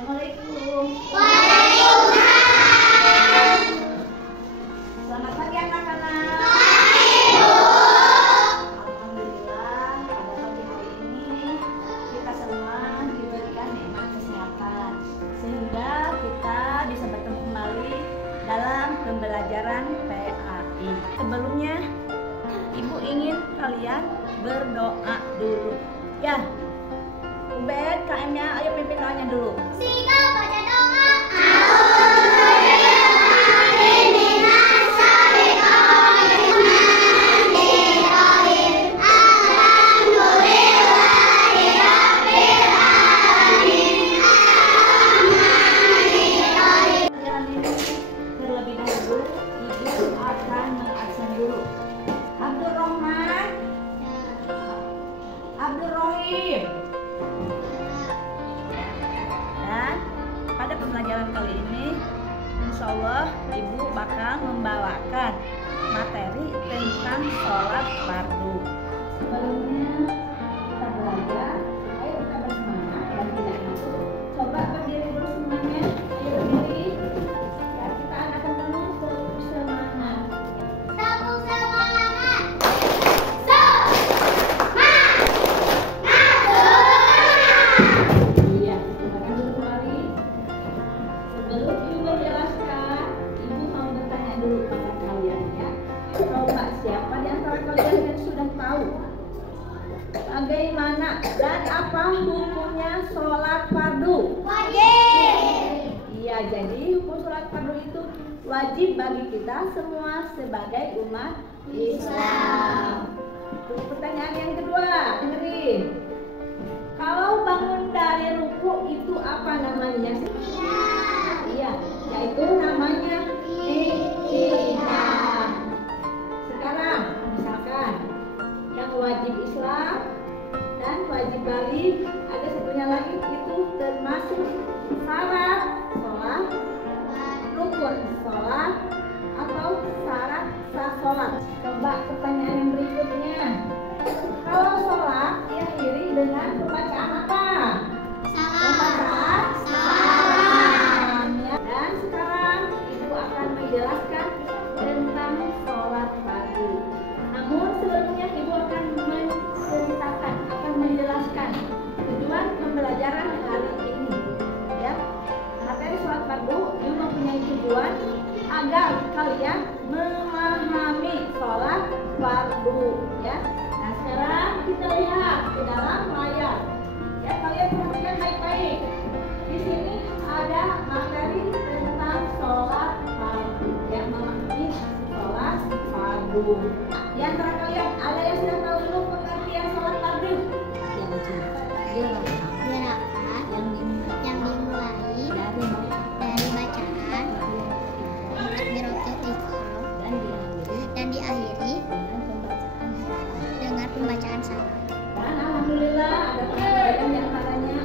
Assalamualaikum. Waalaikumsalam. Selamat pagi anak-anak. Alhamdulillah pada pagi hari ini kita semua diberikan nikmat kesehatan sehingga kita bisa bertemu kembali dalam pembelajaran PAI. Sebelumnya Ibu ingin kalian berdoa dulu. Ya, Ubed, KM-nya, ayo pimpin doanya dulu. Sika baca doa. Terlebih dahulu, Ibu akan mengabsen dulu. Abdul Rahman, Abdul Rohim. Dan pada pembelajaran kali ini, insya Allah Ibu bakal membawakan materi tentang sholat fardu. Sebelumnya kita belajar, ayo kita bersemangat dan tidak ngantuk. Coba berdiri dulu semuanya, ayo berdiri. Ya, kita akan penuh semangat. Tepuk semangat. Iya, silakan duduk kembali. Sebelum Ibu menjelaskan, Ibu mau bertanya dulu pada kalian ya. Coba siapa di antara kalian yang sudah tahu bagaimana dan apa hukumnya sholat fardu? Wajib. Iya, jadi hukum sholat fardu itu wajib bagi kita semua sebagai umat Islam. Terus pertanyaan yang kedua, dengerin. Kalau bangun dari ruku itu apa namanya? Iya, yaitu namanya i'tidal. Sekarang misalkan yang wajib Islam dan wajib balik, ada satunya lagi itu termasuk syarat sholat, rukun sholat atau syarat sah sholat. Coba pertanyaan yang berikutnya. Kalau sholat diakhiri dengan pembacaan apa? Pembacaan salam ya. Dan sekarang Ibu akan menjelaskan tentang sholat fardu. Namun sebelumnya Ibu akan menceritakan, akan menjelaskan tujuan pembelajaran hari ini. Ya, materi sholat fardu Ibu mempunyai tujuan agar kalian memahami sholat fardu. Ya. Nah, sekarang kita lihat ke dalam layar. Ya, kalian perhatikan baik-baik. Di sini ada materi tentang sholat fardu. Yang memahami sholat fardu. Di antara kalian ada yang sudah tahu dulu pengertian sholat fardu? Yang dimulai dari bacaan Qiraatul Iqram dan diakhiri dengan pembacaan salam. Dan alhamdulillah ada pengertian di antaranya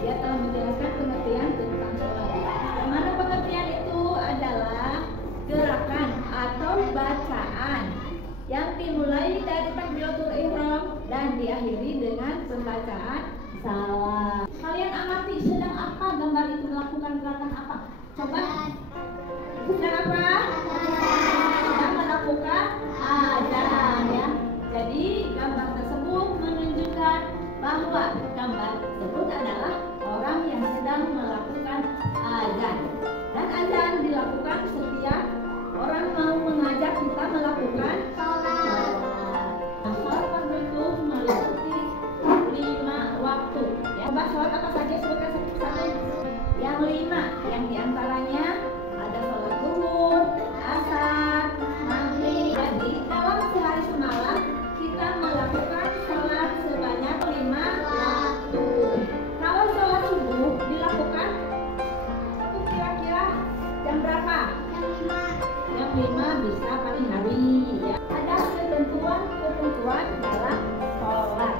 dia telah menjelaskan pengertian tentang sholat. Yang mana pengertian itu adalah gerakan atau bacaan yang dimulai dari takbiratul ihram dan diakhiri dengan pembacaan salam. Kalian amati sedang apa gambar itu melakukan gerakan apa? Coba. Sedang apa? Sedang melakukan azan ya. Jadi gambar tersebut menunjukkan bahwa gambar tersebut adalah orang yang sedang melakukan azan. Dan azan dilakukan setiap orang mau mengajak kita melakukan sholat. Nah, sholat fardu itu meliputi 5 waktu. Ya, coba sholat apa saja sebutkan satu-satu. Yang 5, yang diantaranya ada sholat zuhur, asar, maghrib. Jadi dalam sehari semalam kita melakukan sholat sebanyak 5 waktu. Kalau sholat subuh dilakukan itu kira-kira jam berapa? Jam 5 bisa pagi hari ya. Ada ketentuan dalam sholat.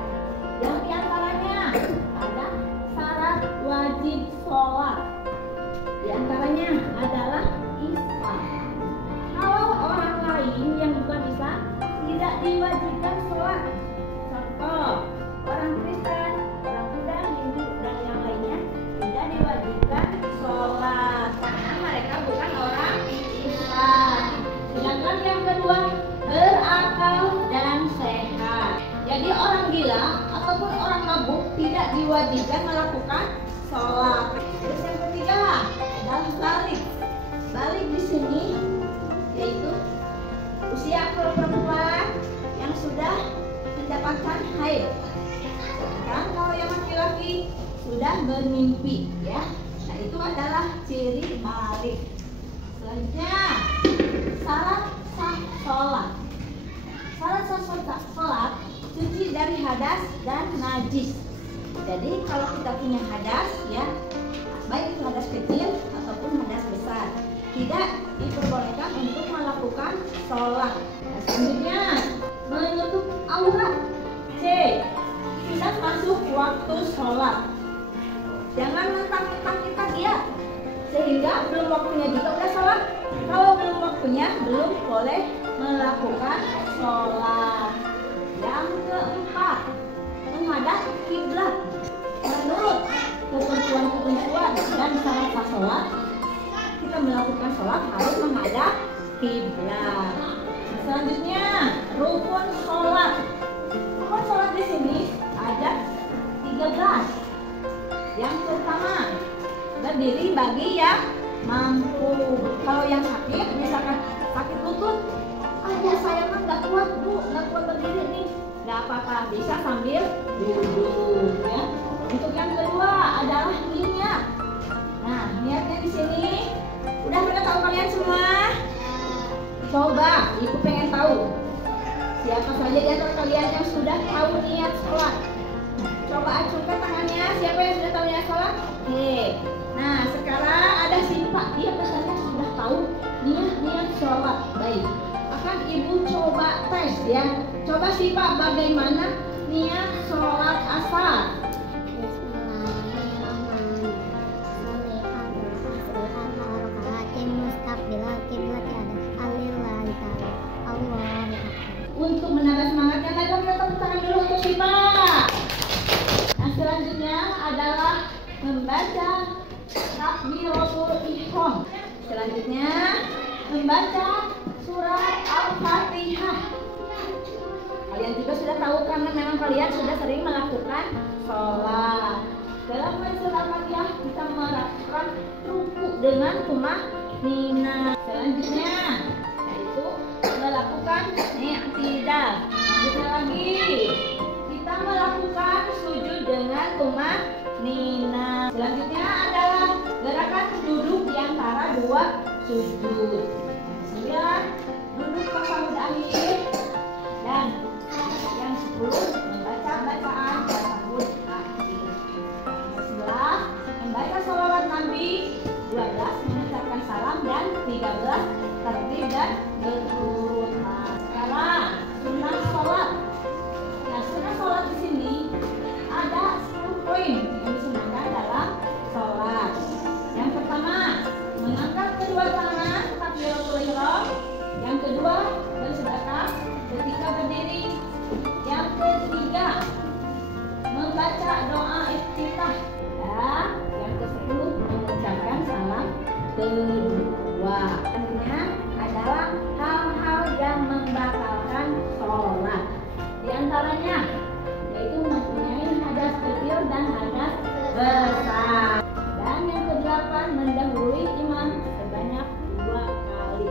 Yang diantaranya ada kewajiban melakukan sholat. Terus yang ketiga adalah balik. Balik di sini yaitu usia perempuan yang sudah mendapatkan haid. Sedangkan kalau yang laki-laki sudah bermimpi, ya. Nah, itu adalah ciri balik. Selanjutnya, syarat sah sholat. Syarat sah sholat suci dari hadas dan najis. Jadi kalau kita punya hadas, ya, baik itu hadas kecil ataupun hadas besar, tidak diperbolehkan untuk melakukan sholat. Nah, selanjutnya, menutup aurat. C. Sudah masuk waktu sholat. Jangan mentang-mentang kita dia sehingga belum waktunya juga udah sholat. Kalau belum waktunya belum boleh melakukan sholat. Yang keempat, menghadap kiblat. Menurut ketentuan dan syarat sah sholat, kita melakukan sholat harus menghadap kiblat. Selanjutnya, rukun sholat. Rukun sholat di sini ada 13. Yang pertama, berdiri bagi yang mampu. Kalau yang sakit, misalkan sakit lutut, saya mah nggak kuat bu, nggak kuat berdiri nih, nggak apa-apa, bisa sambil duduk, ya. Untuk yang kedua adalah niat. Nah, niatnya di sini udah pada tahu kalian semua? Coba, ibu pengen tahu siapa saja di antara kalian yang sudah tahu niat sholat. Coba acungkan tangannya, siapa yang sudah tahu niat sholat? Oke. Nah, sekarang ada si Pak, dia pesannya sudah tahu niat sholat. Baik, akan ibu coba tes, ya. Coba si Pak bagaimana niat sholat asar. Untuk menambah semangatnya, mari kita tepuk tangan dulu untuk si Pak. Nah, selanjutnya adalah membaca takbiratul ihram. Selanjutnya membaca surat Al-Fatihah. Kalian juga sudah tahu karena memang kalian sudah sering melakukan sholat. Dalam surat Al-Fatihah kita melakukan ruku dengan tumaninah. Selanjutnya yaitu melakukan i'tidal. Selanjutnya lagi kita melakukan sujud dengan tumaninah. Selanjutnya adalah gerakan duduk di antara dua sujud. 9, duduk tasawuf akhir. Dan yang 10, membaca bacaan tasawuf akhir. 11, membaca sholawat Nabi. 12, mengucapkan salam. Dan 13, tertib dan berurut. Nah, sekarang sunnah sholat. Nah, sunnah sholat di sini ada 10 poin yang disunahkan dalam sholat. Yang pertama, mengangkat kedua tangan takbiratul ihram. Yang kedua, bersedekah ketika berdiri. Yang ketiga, membaca doa iftitah. Dan yang ke-10, mengucapkan salam kedua. Artinya adalah hal-hal yang membatalkan sholat. Di antaranya yaitu mempunyai hadas kecil dan hadas besar. Dan yang ke-8, mendahului imam sebanyak 2 kali.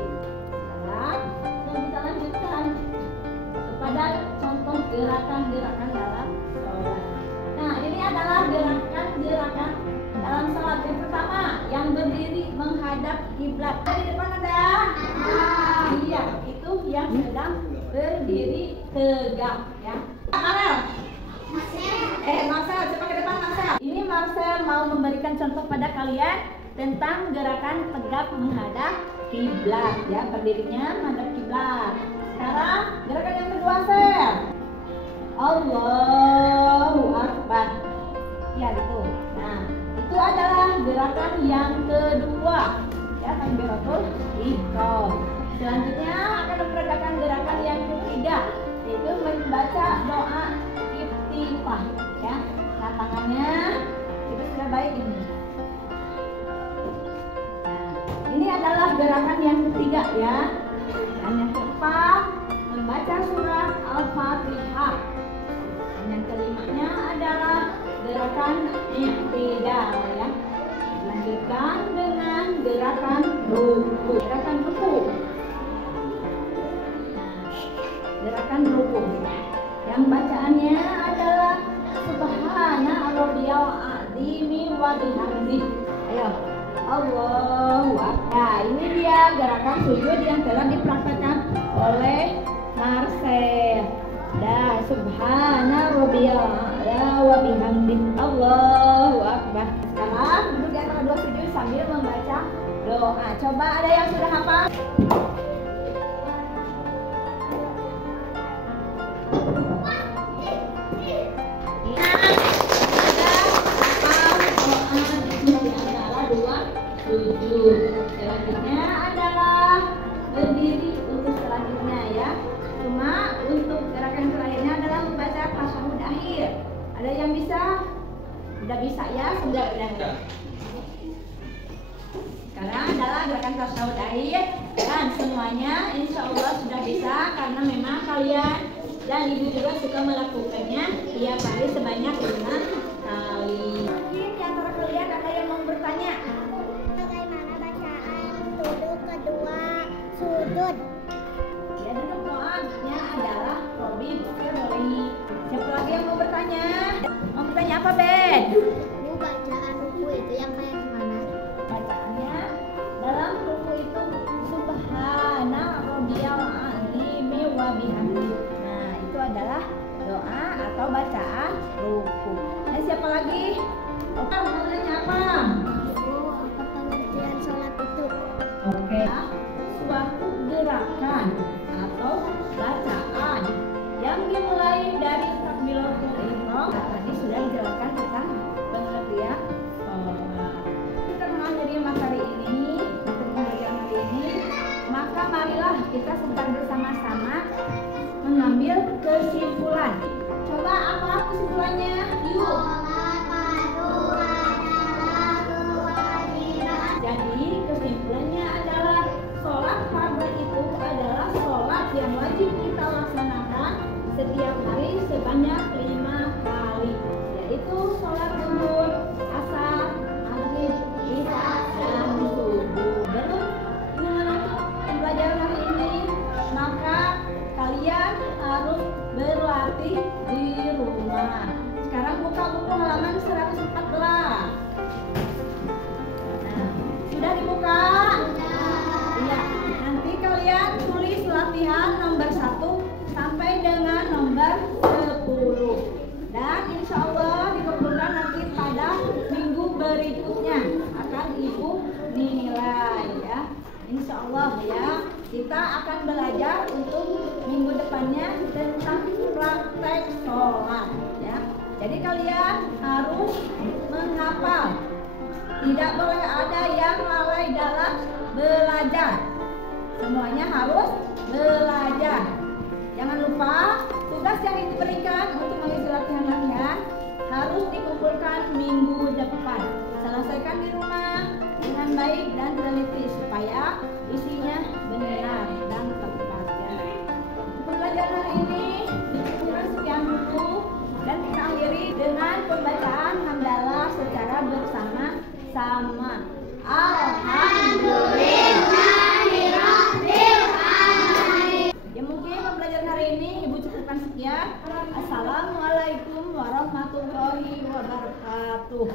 Sekarang kita lanjutkan kepada contoh gerakan-gerakan dalam sholat. Nah, ini adalah gerakan-gerakan dalam sholat. Yang pertama, yang berdiri menghadap kiblat. Di depan ada? Iya, itu yang sedang berdiri tegak, ya. Marcel, coba ke depan Marcel. Ini Marcel mau memberikan contoh pada kalian tentang gerakan tegak menghadap kiblat, ya. Berdirinya menghadap kiblat. Sekarang gerakan yang kedua, Sel. Allahu Akbar. Ya, gitu. Nah, itu adalah gerakan yang kedua, ya, takbiratul ihram. Selanjutnya akan memperagakan gerakan yang ketiga, yaitu membaca doa iftitah, ya. Nah, tangannya kita sudah baik ini. Nah, ini adalah gerakan yang ketiga, ya. Dan yang keempat, membaca surat Al-Fatihah. Dan yang kelimanya adalah gerakan i'tidal ya. Lanjutkan dengan gerakan ruku. Gerakan ruku. Gerakan ruku. Yang bacaannya adalah Subhana rabbiyal azimi wa bihamdih. Ayo. Allahu Akbar. Nah, ini dia gerakan sujud yang telah dipraktekkan oleh Marcel. Dah, Subhana rabbiyal a'la wa bihamdih. Allahu Akbar. Sekarang duduk di antara dua sujud sambil membaca doa. Coba ada yang sudah hafal? Selanjutnya adalah berdiri untuk selanjutnya ya. Cuma untuk gerakan terakhirnya adalah membaca tasyahud akhir. Ada yang bisa? Sudah bisa ya? Sudah. Sekarang adalah gerakan tasyahud akhir dan semuanya insya Allah sudah bisa karena memang kalian dan ibu juga suka melakukannya tiap hari sebanyak 5 kali. Mungkin di antara kalian ada yang mau bertanya? Kedua sujud. Ya, duduk doanya adalah Robi Firli. Siapa lagi yang mau bertanya? Mau bertanya apa, Ben? Bu, bacaan ruku itu yang kayak gimana? Bacaannya dalam ruku itu Subhana rabbiyal azimi wa bihamdih. Nah, itu adalah doa atau bacaan ruku. Nah, siapa lagi? Oke, mau bertanya apa? Bu, apa pengertian sholat itu? Oke, suatu gerakan atau bacaan yang dimulai dari takbiratul ihram. Tadi sudah dijelaskan tentang pengertian sholat. Kita mengakhiri materi ini, maka marilah kita sebentar bersama-sama mengambil kesimpulan. Coba apa kesimpulannya? Yuk. Jadi kesimpulannya adalah sholat fardu itu adalah sholat yang wajib kita laksanakan setiap hari sebanyak 5 kali, yaitu sholat zuhur, asar, maghrib, isya, dan subuh. Belum menutup pembelajaran hari ini, maka kalian harus berlatih di rumah. Sekarang buka buku halaman 114. Sudah dibuka? Iya. Nanti kalian tulis latihan nomor 1 sampai dengan nomor 10. Dan insya Allah dikumpulkan nanti pada minggu berikutnya akan Ibu nilai ya. Insya Allah ya. Kita akan belajar untuk minggu depannya tentang praktek sholat ya. Jadi kalian harus menghafal. Tidak boleh ada yang lalai dalam belajar. Semuanya harus belajar. Jangan lupa tugas yang diberikan untuk mengisi latihan-latihan harus dikumpulkan minggu depan. Selesaikan di rumah dengan baik dan teliti supaya isinya benar dan tepat ya. Pembelajaran hari ini dikumpulkan sekian dulu dan kita akhiri dengan pembacaan hamdalah secara bersama-sama. Alhamdulillahirrahmanirrahim. Ya mungkin pembelajaran hari ini Ibu cukupkan sekian. Assalamualaikum warahmatullahi wabarakatuh.